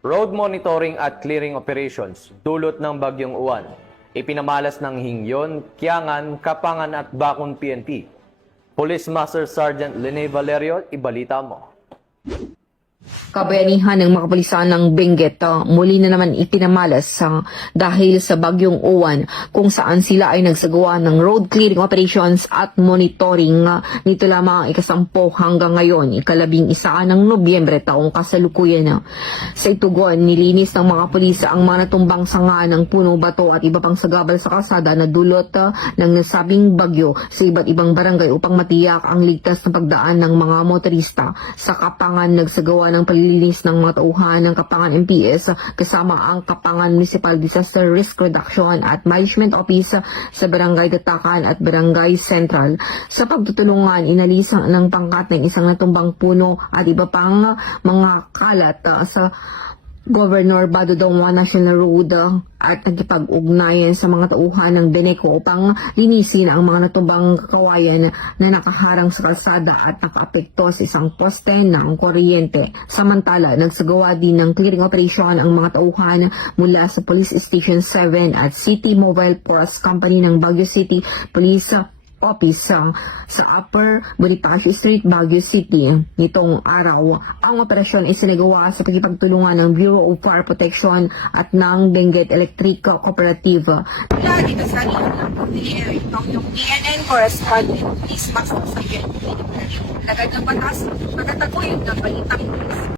Road monitoring at clearing operations dulot ng Bagyong Uwan. Ipinamalas ng Hingyon, Kiangan, Kapangan at Bakun PNP. Police Master Sergeant Lene Valerio, ibalita mo. Kabayanihan ng mga kapulisan ng Benguet muli na naman ipinamalas dahil sa Bagyong Uwan kung saan sila ay nagsagawa ng road clearing operations at monitoring nito lamang ikasampo hanggang ngayon, ika-11 ng Nobyembre taong kasalukuyan. Sa itugon, nilinis ng mga pulis ang mga natumbang sanga ng puno, bato at iba pang sagabal sa kalsada na dulot ng nasabing bagyo sa iba't ibang barangay upang matiyak ang ligtas na pagdaan ng mga motorista. Sa Kapangan, nagsagawa ng palilinis ng mga tauhan ng Kapangan MPS kasama ang Kapangan Municipal Disaster Risk Reduction at Management Office sa Barangay Gatakan at Barangay Central. Sa pagtutulungan, inalis ng pangkat ng isang natumbang puno at iba pang mga kalat sa Governor Badodongwa National Road at nagkipag-ugnayan sa mga tauhan ng Beneco upang linisin ang mga natumbang kawayan na nakaharang sa kalsada at nakaapekto sa isang poste ng kuryente. Samantala, nagsagawa din ng clearing operation ang mga tauhan mula sa Police Station 7 at City Mobile Force Company ng Baguio City Police Office sa Upper Bonifacio Street, Baguio City. Nitong araw, ang operasyon ay sinagawa sa pagkipagtulungan ng Bureau of Fire Protection at ng Benguet Electric Cooperative. Mula dito sa yung DNN correspondent, Police Master Sergeant Lagad ng batas, pagkataguyod ng balitang